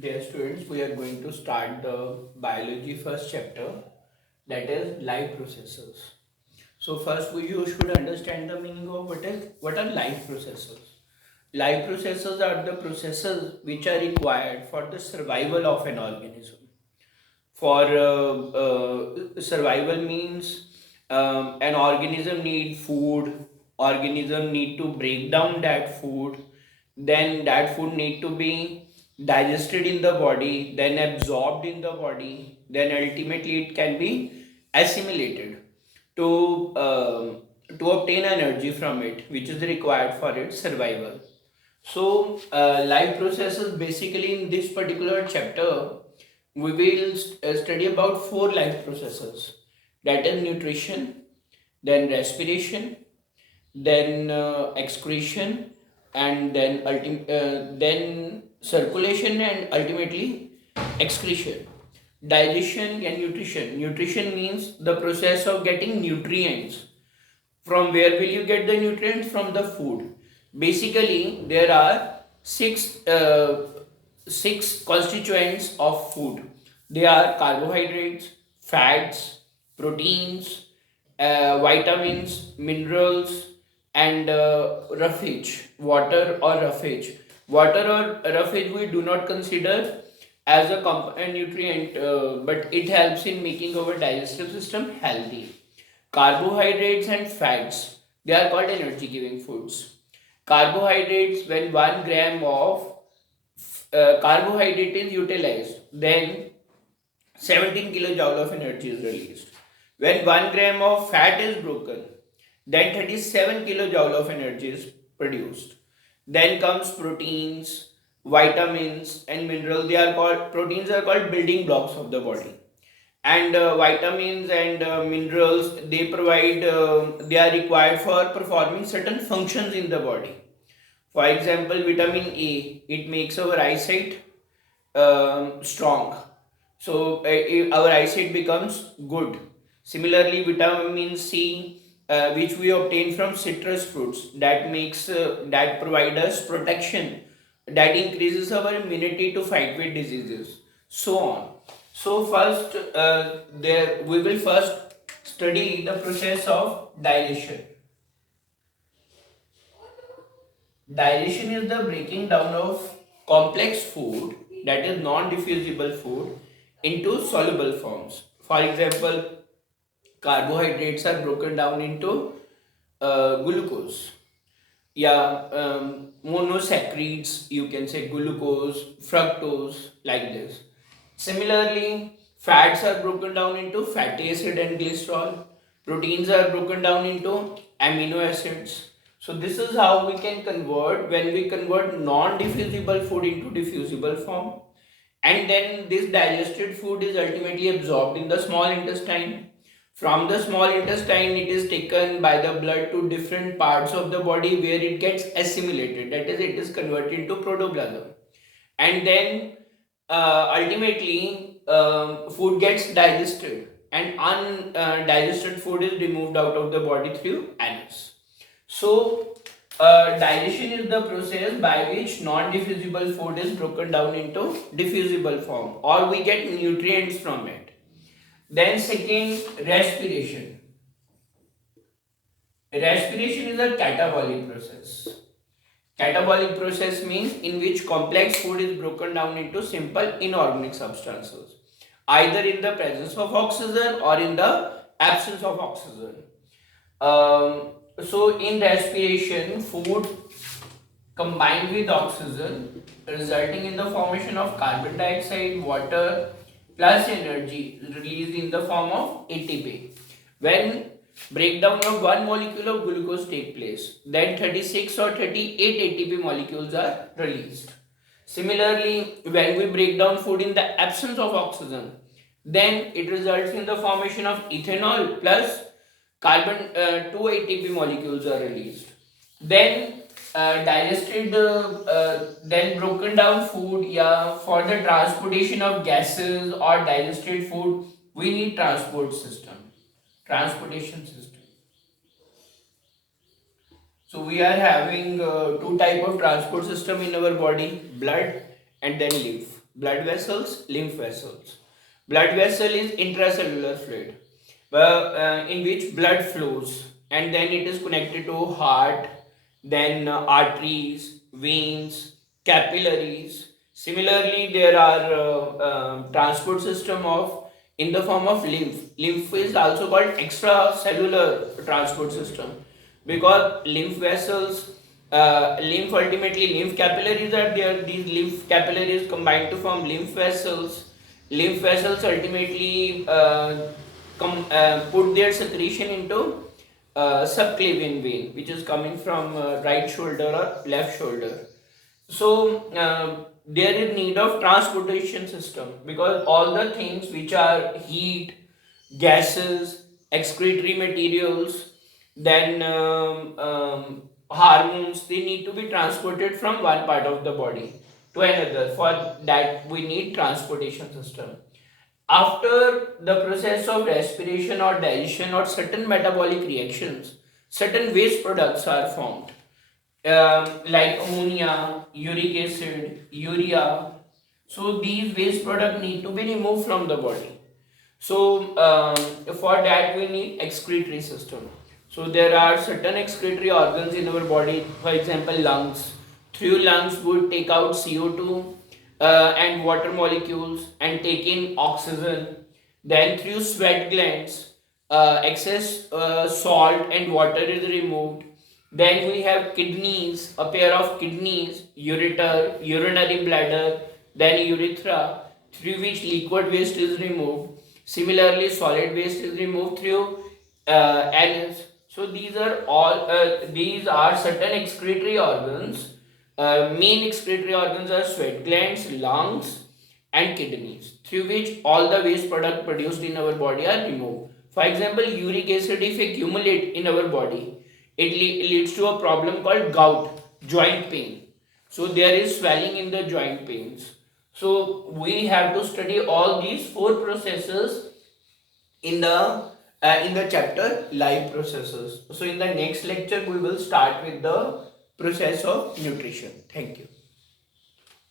Dear students, we are going to start the biology first chapter, that is life processes. So first you should understand the meaning of what are life processes. Life processes are the processes which are required for the survival of an organism. For survival means an organism need food, organism need to break down that food, then that food need to be digested in the body, then absorbed in the body, then ultimately it can be assimilated to to obtain energy from it, which is required for its survival. So, life processes basically in this particular chapter, we will study about four life processes, that is nutrition, then respiration, then excretion, and then then circulation, and ultimately excretion. Digestion and nutrition. Nutrition means the process of getting nutrients. From where will you get the nutrients? From the food. Basically, there are six constituents of food. They are carbohydrates, fats, proteins, vitamins, minerals, and roughage, water or roughage. Water or roughage we do not consider as a nutrient, but it helps in making our digestive system healthy. Carbohydrates and fats, they are called energy giving foods. Carbohydrates, when 1 gram of carbohydrate is utilized, then 17 kilojoule of energy is released. When 1 gram of fat is broken, then 37 kilojoule of energy is produced. Then comes proteins, vitamins, and minerals. They are called proteins are called building blocks of the body, and vitamins and minerals, they are required for performing certain functions in the body. For example, vitamin A, it makes our eyesight strong, so our eyesight becomes good. Similarly, vitamin C, which we obtain from citrus fruits, that provide us protection, that increases our immunity to fight with diseases, so on. So first, there we will first study the process of digestion. Digestion is the breaking down of complex food, that is non-diffusible food, into soluble forms. For example, carbohydrates are broken down into glucose. Yeah, monosaccharides, you can say glucose, fructose, like this. Similarly, fats are broken down into fatty acid and glycerol. Proteins are broken down into amino acids. So this is how we can convert when we convert non-diffusible food into diffusible form. And then this digested food is ultimately absorbed in the small intestine. From the small intestine, it is taken by the blood to different parts of the body where it gets assimilated. That is, it is converted into protoplasm. And then ultimately, food gets digested, and undigested food is removed out of the body through anus. So, digestion is the process by which non-diffusible food is broken down into diffusible form, or we get nutrients from it. Then second, respiration. Respiration is a catabolic process. Catabolic process means in which complex food is broken down into simple inorganic substances, either in the presence of oxygen or in the absence of oxygen. So in respiration, food combined with oxygen, resulting in the formation of carbon dioxide, water, plus energy released in the form of ATP. When breakdown of one molecule of glucose take place, then 36 or 38 ATP molecules are released. Similarly, when we break down food in the absence of oxygen, then it results in the formation of ethanol plus carbon 2 ATP molecules are released. Then then broken down food, yeah, for the transportation of gases or digested food, we need transportation system. So we are having two type of transport system in our body: blood and then lymph. Blood vessels, lymph vessels. Blood vessel is intracellular fluid, in which blood flows, and then it is connected to heart, then arteries, veins, capillaries. Similarly, there are transport system of in the form of lymph. Lymph is also called extracellular transport system because lymph vessels, lymph ultimately lymph capillaries are there. These lymph capillaries combine to form lymph vessels. Lymph vessels ultimately put their secretion into subclavian vein, which is coming from right shoulder or left shoulder. So there is need of transportation system because all the things which are heat, gases, excretory materials, then hormones, they need to be transported from one part of the body to another. For that we need transportation system. After the process of respiration or digestion or certain metabolic reactions, certain waste products are formed, like ammonia, uric acid, urea. So these waste products need to be removed from the body. So for that we need excretory system. So there are certain excretory organs in our body, for example lungs. Through lungs would take out CO2 and water molecules and take in oxygen. Then through sweat glands, excess salt and water is removed. Then we have kidneys, a pair of kidneys, ureter, urinary bladder, then urethra, through which liquid waste is removed. Similarly, solid waste is removed through anus. So these are certain excretory organs. Main excretory organs are sweat glands, lungs, and kidneys, through which all the waste product produced in our body are removed. For example, uric acid if accumulate in our body, it leads to a problem called gout, joint pain. So there is swelling in the joint pains. So we have to study all these four processes in the chapter life processes. So in the next lecture we will start with the process of nutrition. Thank you.